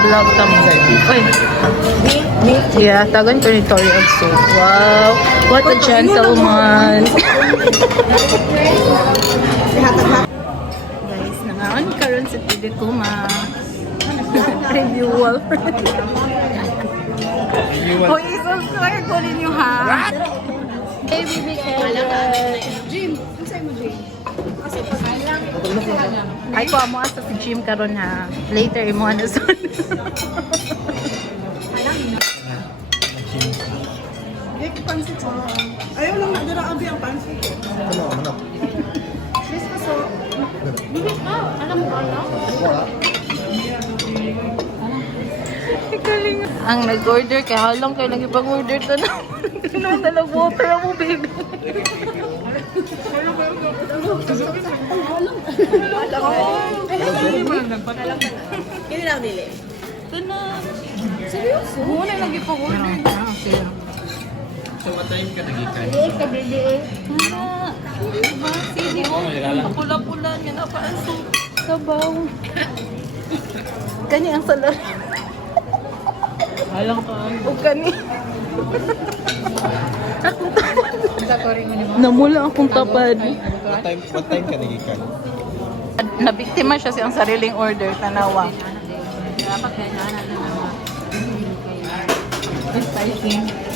vlog tamo. Uy. Yeah, tagan ko ni Tori also. Wow, what a gentleman. Guys, nangaon karon sa TV ko review wall. Hoy, subscribe ko ninyo ha. Hey, baby Jim, unsay mo Jim? Ay ko amo asa si Jim karon ha. Later imo ano son. Ayaw lang na dira abi ang pansit. Ano, ano? Please kaso. Bibi ka, alam mo ala? Ang nag-order kay halong kay nagipag-order to na. Nung water mo baby. Kini lang dili. Kana. Seryoso? Mo na nagipag-order. So, what time ka nagikan? Yes, ka baby. Ana. Sige mo. Pula-pula niya na pa ang sabaw. Kani ang salar. Alang ka. O kani. Namula akong tapad. What time ka nagikan? Nabiktima siya siyang sariling order, tanawa. Dapat kaya na naman.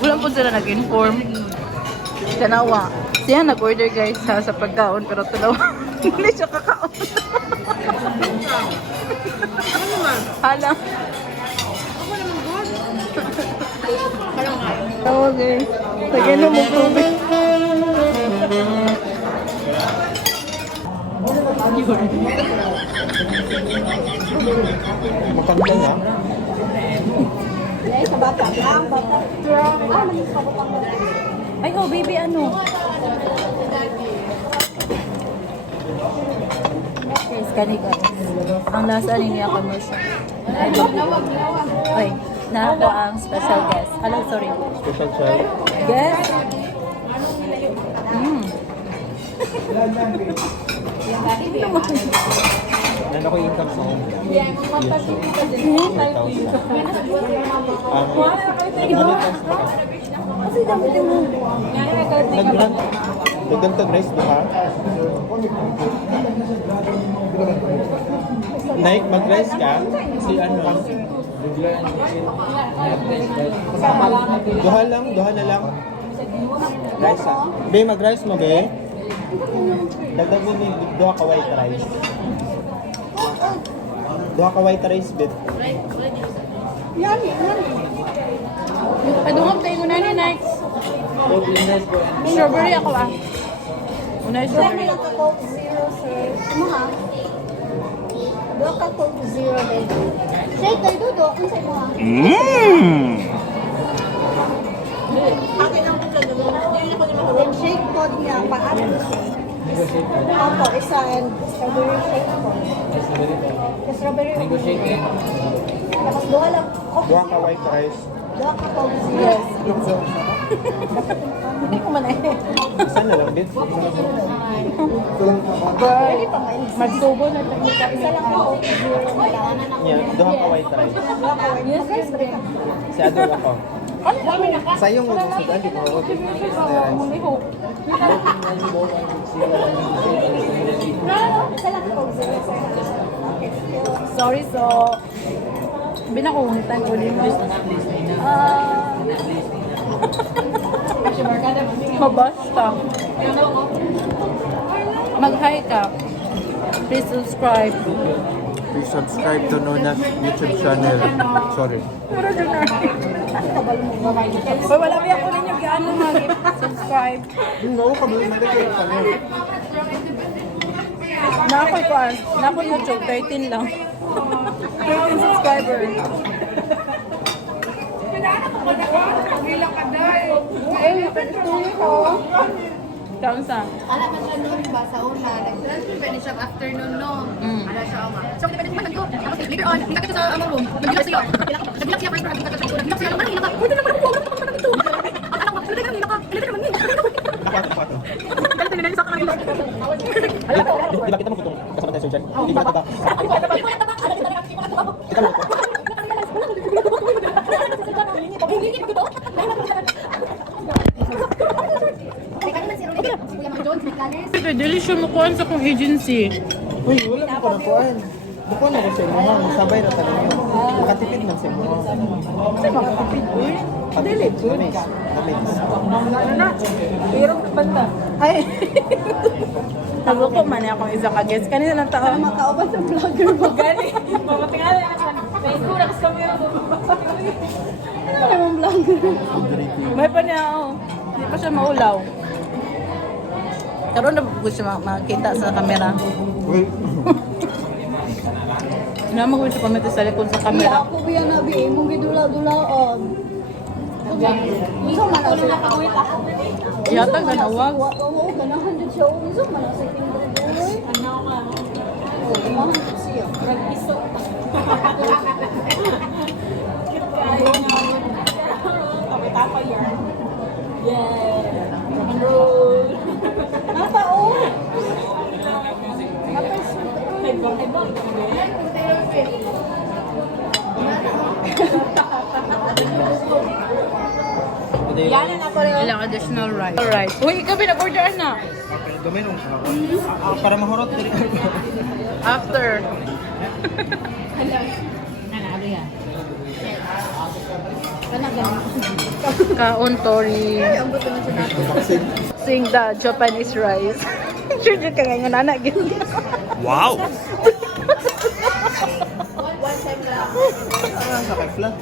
Wala po sila nag-inform. Tanawa. Siya nag-order guys sa pagkaon, pero tanawa. Hindi siya kakaon. Halang. Tawa guys. Tagano mo tubig. Makanta na? Sa bata lang, bata. Ay, oh baby, ano? Yes, kani guys. Ang lasa niya kamo siya. Ay, na ako ang special guest. Hello, sorry. Special chai? Guest? Nan ako income sa home. Nag-monetize na ka? Nagdantag rice ba ha? Nike, mag-rice ka? Si ano? Duha na lang. Rice ha? Be, mag-rice mo be? Dagdag mo yung duha ka white rice. Duha ka white rice bit. Padungog tayo muna ni next. Strawberry ako ah. Una yung strawberry. Dua ka Coke Zero, sir. Ano ha? Dua ka Coke Zero, baby. Shake tayo dudo. Ano sa'yo mo ha? Akin ang pagka dudo. Then shake pod niya. Paano siya? Opo, isa and strawberry shake po. Strawberry. Tapos dua lang. Duha ka white rice. Dua ka Coke Zero. Yes. Hindi ko man eh. Isa na lang bit. Pwede pa nga. Magsubo na tayo. Isa lang ang Coke Zero na lang. Yeah, duha ka white rice. Dua ka white. Yes, yes. Si Adol ako. Sayang mo sa sudan, di ba? Isa lang ang Coke Zero, sir. Sorry, so binakungitan ulit mo. Mabasta. Mag-hi ka. Please subscribe. Please subscribe to Nona's YouTube channel. Sorry. Uy, wala ba ako ninyo gaano mag-subscribe. No, kabuli malagay ka mo. Na ako YouTube, 13 lang. 13 subscribers. Kamsa. Alam mo siya noon ba sa una, nag-transfer pa niya siya afternoon no. Ala siya ama. So kita pwede man go. Tapos later on, kita kita sa among room. Nagbilak siya. Nagbilak siya first round kita sa room. Nagbilak siya naman nila. Pwede naman ko. Alam mo, pwede naman nila. Pwede naman nila. Pato. Pwede naman sa kanila. Di ba kita mo kitong kasama tayo dyan? Di ba kita? Kita mo. kay dili siya makuhaan sa kong agency. Uy, wala mo ko na kuan. Bukon ako sa mga, masabay na talaga. Makatipid man sa mga. Kasi makatipid ko eh. Dili, tunis. Tamis. Ano na? Irong na banda. Ay. Naguko man akong isa ka guest. Kanina lang tao. Makauban sa vlogger mo. Gani. Mamatingali ako. May kurak sa mga. Ano naman vlogger? May pa niya ako. Hindi pa siya maulaw. Karoon na po siya makita sa camera. Uy, Naman ko siya pamito sa likod sa Iya, camera. ako biya na bi. Mong gidula-dulaon. Unsa man ako nakawit ako. Yata ganawag. Oo, ganahan jud siya. Unsa man ako sa kindred. Ano ka? Oo, ganahan jud siya. Nagpiso. Napa oh. Yan na ako rin. Ilang additional rice. Alright. Uy, ikaw pinag-order na. gamay nung para mahurot diri. After. Kaon tori. Sing the Japanese rice. Sure dyan ka ngayon anak gil. Wow. Sa kay flat.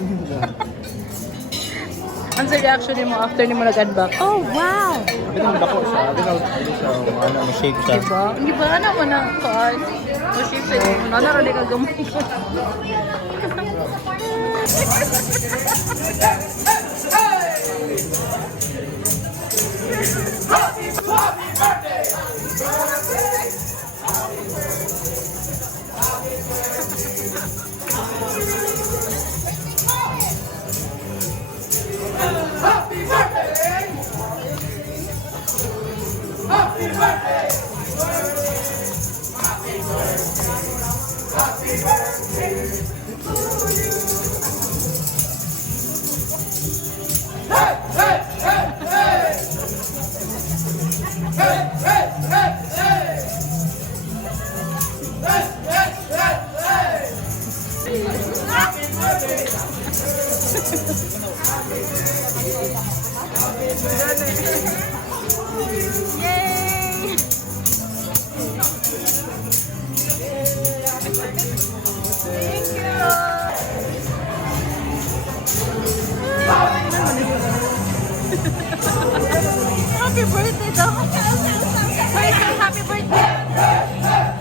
Ang sa reaction mo after ni mo nag-unbox? Oh, wow! Binaw dako siya, binaw siya, ano mo shape siya. Diba? Hindi ba anak mo na kaan? O shape sa iyo. Nana rin ka gamay ko. Yay! Thank you! Happy birthday daw! Birthday, happy birthday!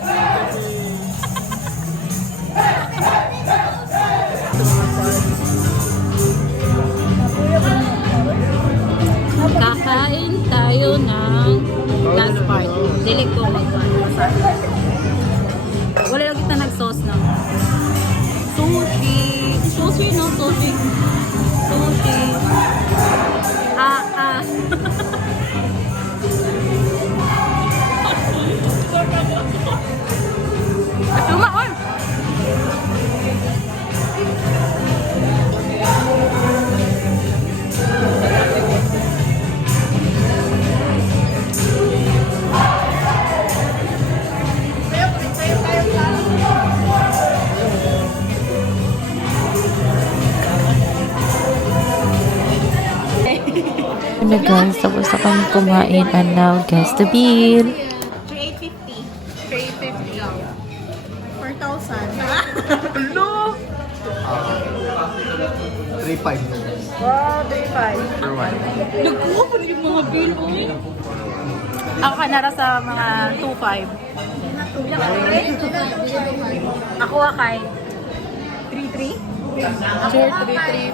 Kakain tayo ng last part. Dili ko wala lang kita nag-sauce na. Sushi. Sushi, no? Sushi. Sushi. Ah. Luma, oy! Na guys, tapos na kami kumain and now guys, the bill. 850. 350 lang. 4,000. Hello! 3.5. Wow, 3.5. Per one. Nagkuha pa rin yung mga bill ko eh. Ako kanara sa mga 2.5. Ako kay 3.3? Chair 3.3.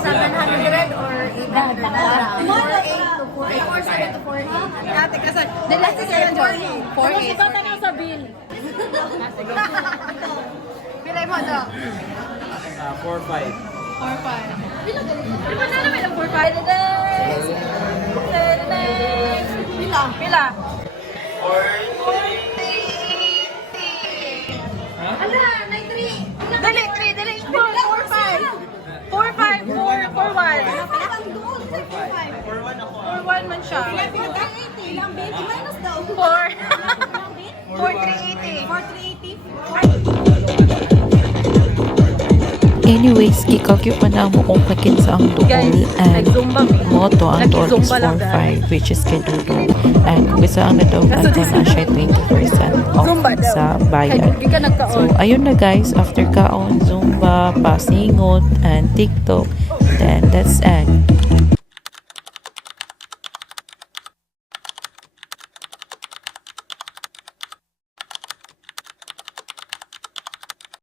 700 or 800? 4,800 to 4,800 to 4,800. Ate, kasi, nilang sa yung journey. 4.8. Bata na sa bill. Pilay mo ito. 4.5. 4.5. Di ba na namin ang 4.5? Pila? Pila? Ala, 93. Dali, 3, dali. 4.5. 4.5, 4.1. Parang doon. 4.1 man siya. 4,380. Anyways, gikagyo pa na mo kung kakinsa ang dool Guys, and nag-zumba me. moto ang dool is Nag-zumba lang 4-5 which is kedudong. And bisa ang nadaw Kaso na this- siya 20% off Zumba daw. sa bayad. Kaya ka So, nagkaon. ayun na guys, after kaon, Zumba, pasingot, and TikTok, then that's it.